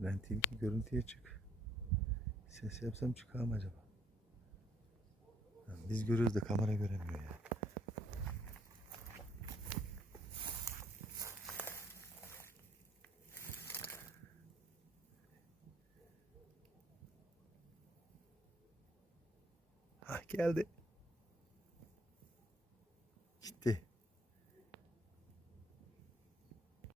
Ben tilki görüntüye çık. Ses yapsam çıkar mı acaba? Biz görüyoruz da kamera göremiyor ya. Hah, geldi.